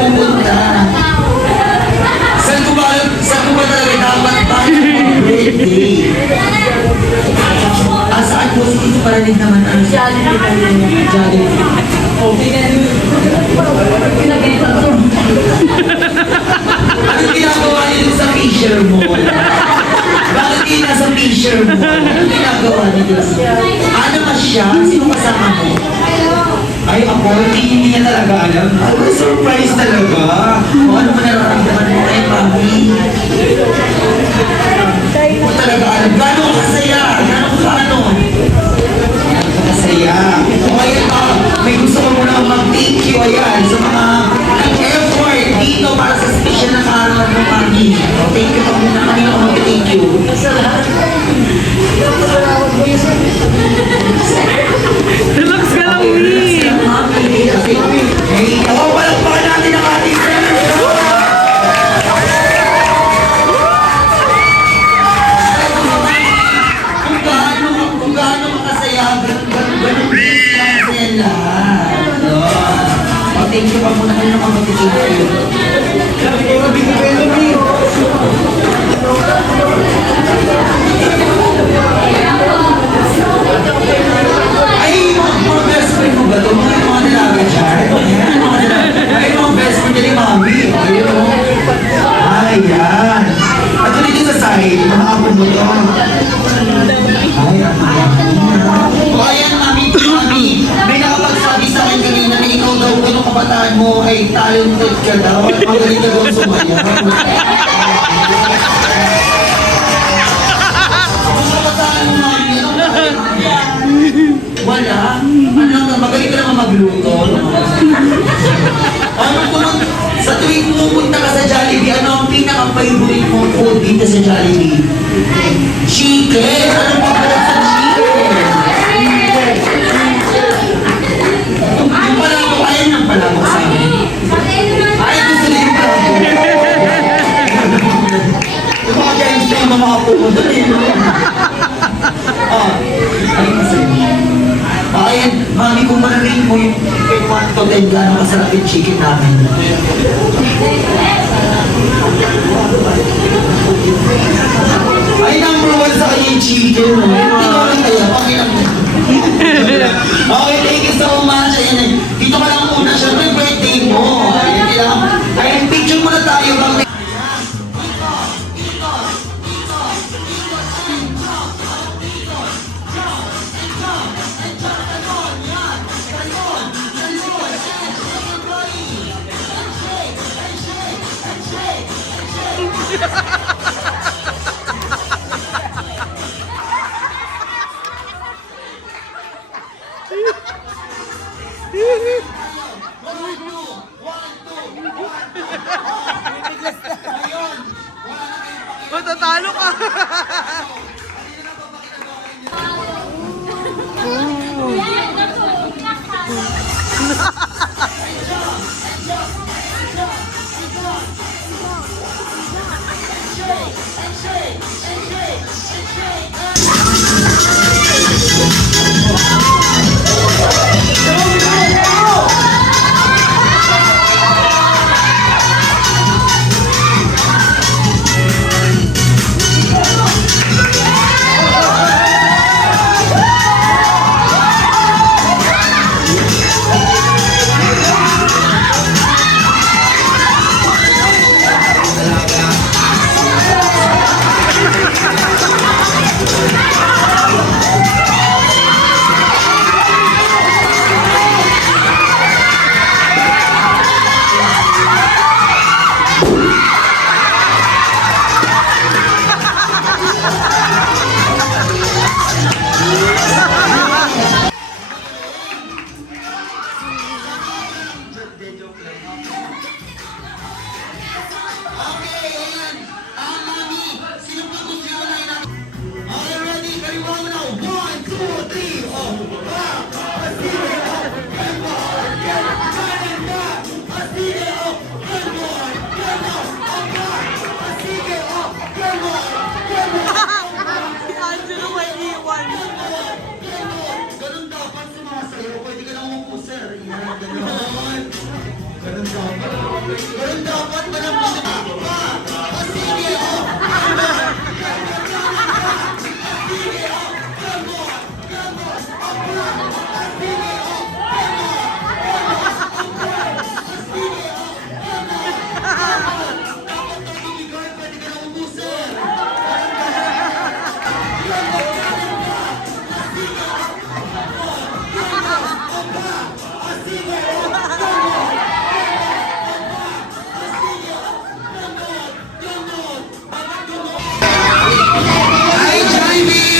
pupunta? Saan ko ba talaga dapat birthday? Saan po? Dito parinig naman ang Jollibee. Anong ginagawa nito sa Fisher Mall? Bakit di nasa Fisher Mall? Anong ginagawa nito? Ano ba siya? Sino kasama mo? Ay, ako, hindi niya talaga alam. Ano, surprise talaga. O ano ba nararamdaman mo kay Mami? Hindi mo talaga alam. Gano'ng kasaya? Gano'ng kasaya? O ayan ba, may gusto ko muna mag-thank you, ayan, sa mga effort dito para sa special na kaarawan ng Mami. O, thank you pa muna. Kanina ko mag-thank you. Relax ka lang, Wee! Ako, palakpakan natin ang ating kung gaano makasaya, ganun din masaya lahat. Thank you pa muna kayo ng mga matitindi. Ay, mga best friend mo ba ito? Mga nilaga dyan? Ay, mga best friend ni Mami. Ayan. At dito sa side, mga apo mo ito. O ayan, Mami. May nakapagsabi sa akin kanina na ikaw daw kung anong kabataan mo ay talented ka daw. At magaling ka daw sumaya. Wala? Ano, magaling ka naman magluto? Ano kung sa tuwing pupunta ka sa Jollibee, ano ang pinaka-favorite mong food dito sa Jollibee? Chicken! Ano ba pala sa chicken? Yung palabok, ayan ang palabok sa amin. Ay, gusto din yung palabok. Yung mga games na yung mga apo mo doon eh. Ay, masaya. Ayan, Mami, kung mararinig mo yung kay 1 to 10 gano'ng masarap yung chicken namin. Ay, number 1 sa kanya yung chicken. Hindi ko lang kaya, pakilang. Okay, thank you so much. Ayan, dito ka lang muna. Siyempre, birthday mo. Ayan, kailangan. Ayan, picture muna tayo. Matatalo ka! Ganun dapat malambot ka. Sige, oh. Sige, oh. Come on. Come on. Sige, oh. Dapat magiging girlfriend ka na umusin. Hi, Johnny!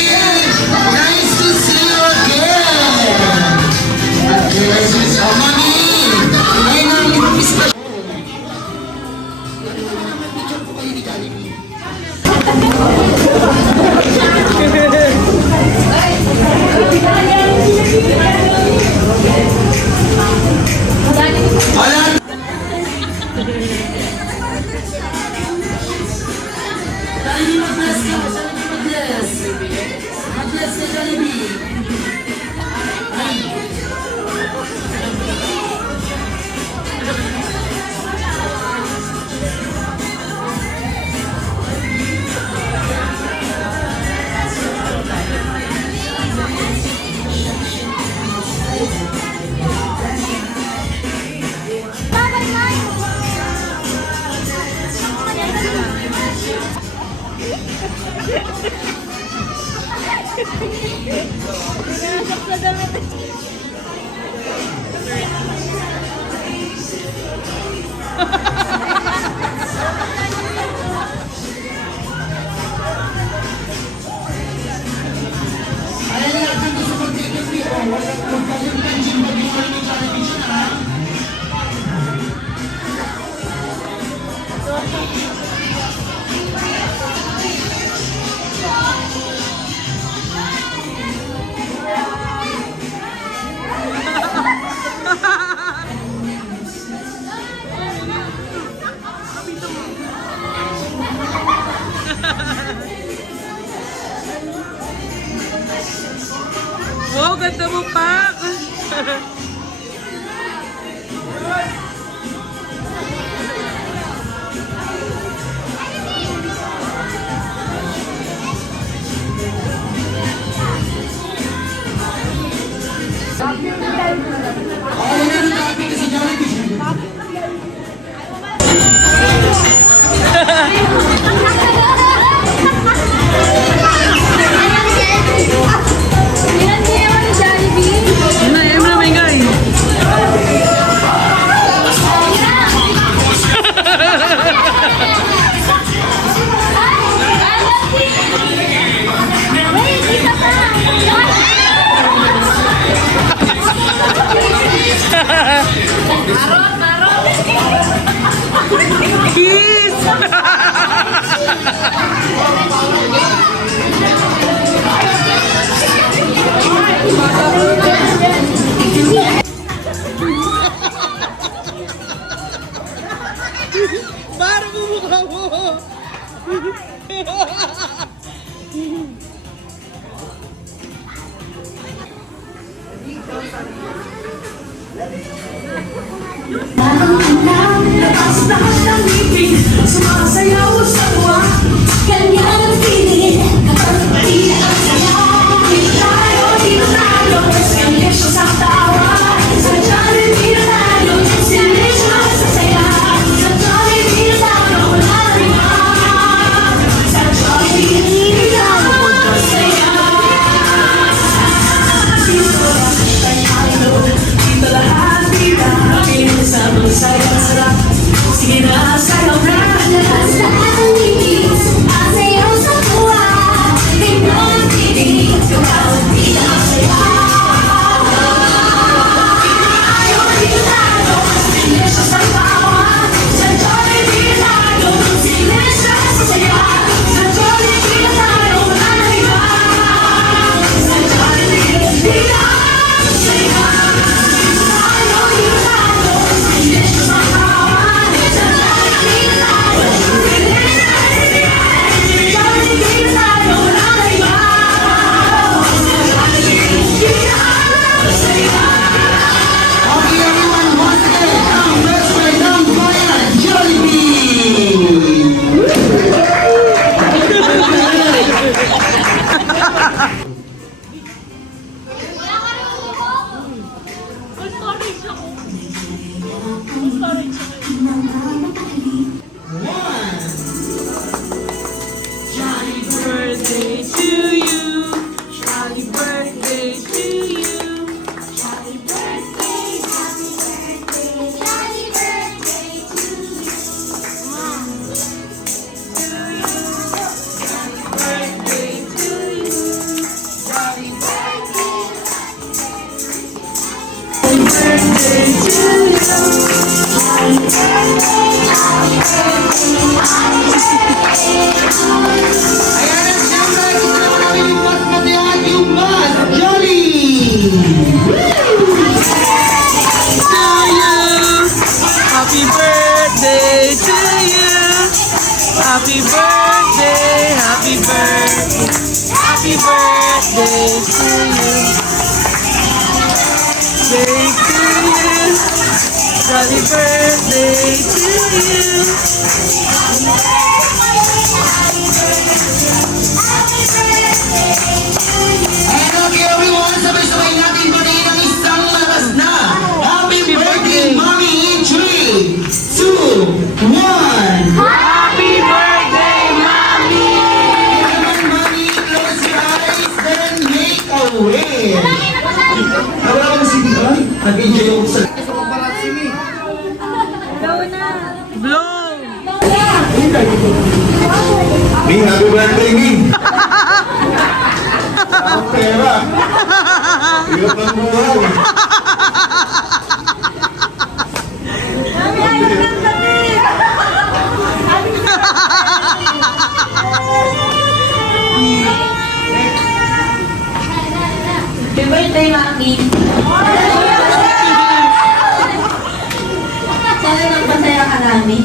Nice to see you again! This is Amani! Ngayon na ang ipapis pa. Nag-picture po kayo ni Jollibee. Ayan! Jollibee, mag-bless ka! Jollibee, mag-bless! Mag-bless ka, Jollibee! Ay! Ayan na, dito sa pag-take-a-free. Magpag-intention mag-iwan ni Jollibee siya na. Wow, ganda mo pa. Ayan na, nagkakapi ka si Jollibee. Ayun na, may guy. Kiss! Parang mumukha mo! Sumasayaw sa tuwa, ganyan ang feeling. Kapag pati ang saya, dito tayo, mas kanya siya sa tawa. Sa Jollibee na tayo, sili siya sa saya. Sa Jollibee na tayo, wala rin na. Sa Jollibee na saya. Dito tayo, dito lahat, dito, pinasabang saya. Happy birthday, happy birthday, happy birthday to you. Day to you. Happy birthday to you. And okay everyone, sabay-sabay natin patayin ang isang malakas na Happy Birthday Mommy in 3, 2, 1. Happy birthday, Mommy! Come on, Mommy, close your eyes, then make a wish. Wala akong CD, ay? Nag-enjoy ako sa... Blow! Ming, happy birthday, Ming! Ang pera! Hirap ng buhay! Happy birthday, Mami. Sana nagpasaya ka namin.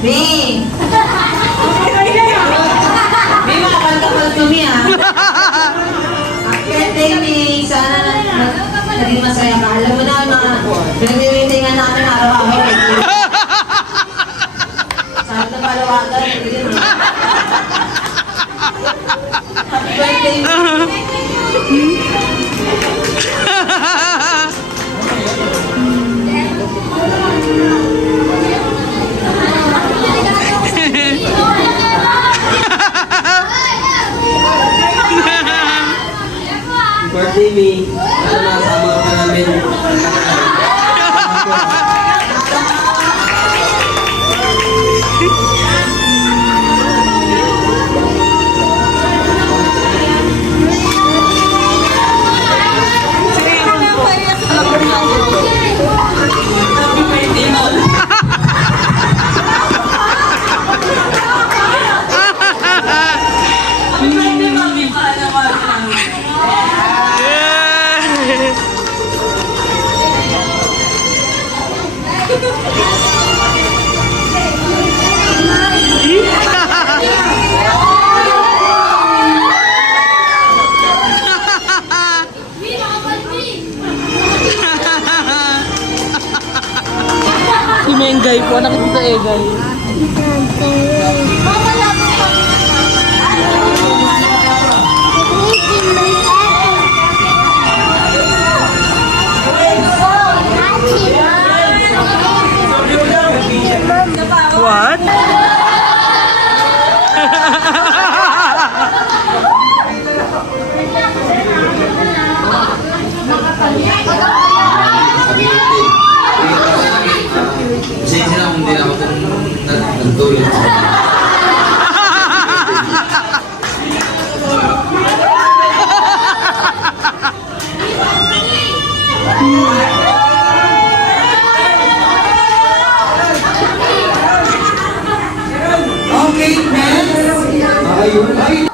Ming! Ming, makapal-kapal kami ah. Happy birthday, Ming. Sana naging masaya ka. Alam mo na, pinag-iwitingan namin araw-araw. Sana na palawagan. Happy birthday, Ming. Birthday me. Ano na, sama ka namin. Si Mengay po, nakikita Egay. What? Kasi sila kung hindi na ako nagtulog. Okay, next. Ayun, ayun.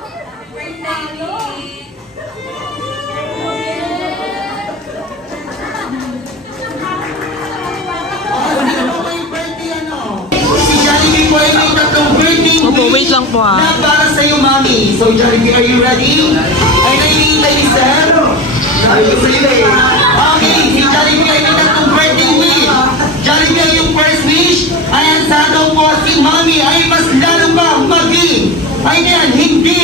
Si Jollibee po ay may tatlong birthday Opo, wish wait lang po, ha. na para sa iyo, Mami. So Jollibee, are you ready? Ay naiingay ni Sir? Sabi ko sa iyo eh. Okay, si Jollibee ay may tatlong birthday wish. Jollibee ay yung first wish. Ayan sa daw po si Mami ay mas lalo pa maging. Ayan, hindi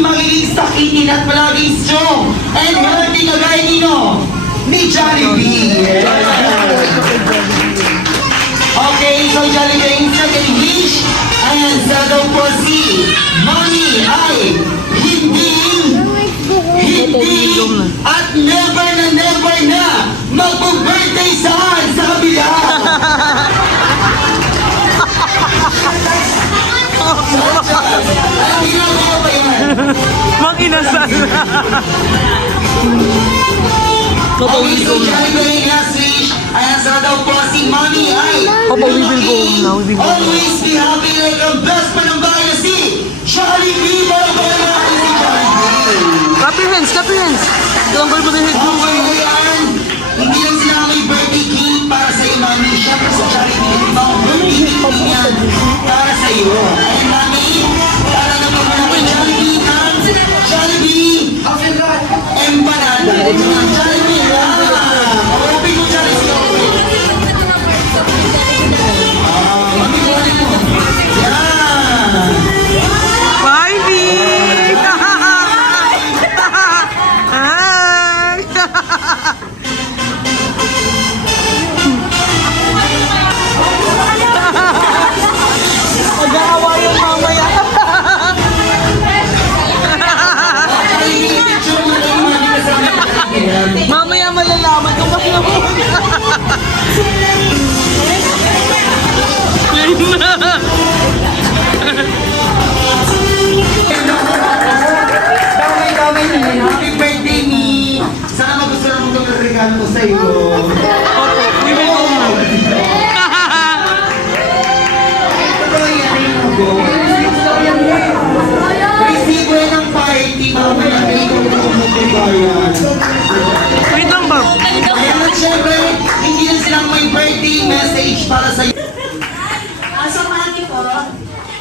magiging sakitin at palaging strong and healthy kagaya nino ni Jollibee. Okay, so Jollibee, yung second wish, ayan sa daw po si Mami ay hindi at never na mag-birthday saan sa kabila. Ang ginagawa ba yan? Mag-inasal. Okay, so Jollibee, last wish, ayan sa daw po si Mami ay Papa, we will go now. We will go. always be happy like ang best pa ng bahay na si Jollibee. Para ba natin si Jollibee? Tanggal mo na yung head mo. Okay, ayan. Hindi lang sila may birthday cake para sa'yo, mami. Siyempre sa charity, ibang birthday cake din yan para sa'yo. Ayan, mami. Para naman mo naman Jollibee and Jollibee Empanada. Ito nga, Jollibee lang. Open mo Jollibee. Mami, kuhanin mo. Yan. Bye, Vic! Hi! Mag-aawa yung mamaya. Picture mo lang, mami, kasama ka natin. Mamaya malalaman kung bakit ako. Yun na. Kamay na yun. Happy birthday, Mi! Sana magustuhan mo itong regalo ko sa'yo. Opo, we will go now. Ito ba yan mo ko? Resibo yan ng party, mamaya. Hindi ko magbayan. Wait lang ba? Kaya syempre, hindi na silang may birthday message para sa'yo. Asa mati ko?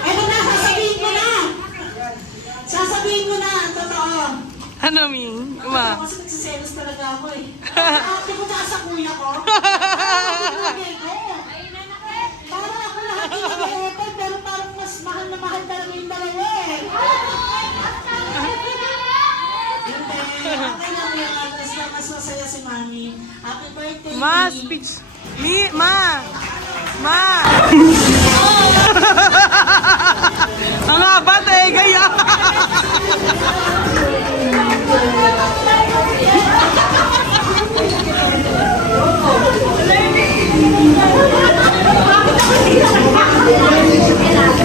Eto na, sasabihin ko na! Sasabihin ko na, ang totoo. Ano, Ming? Ma? Kasi nagsiselos talaga ako eh. Ate ko sa kuya ko. Parang ako lahat yung nag-e-effort, pero parang mas mahal na mahal talaga yung dalawa eh. Hindi, okay lang yan. Basta mas masaya si Mami. Happy birthday, Ma, Mi. speech. Ma! Ma! Ang haba, gaya.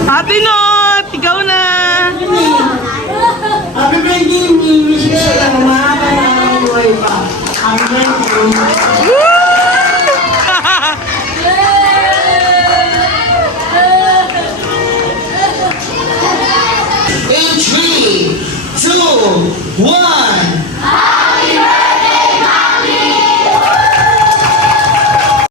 Ate Not, ikaw na. Happy birthday, Mi! Wish ko siya lang, mama, na buhay pa. Happy birthday. Woo!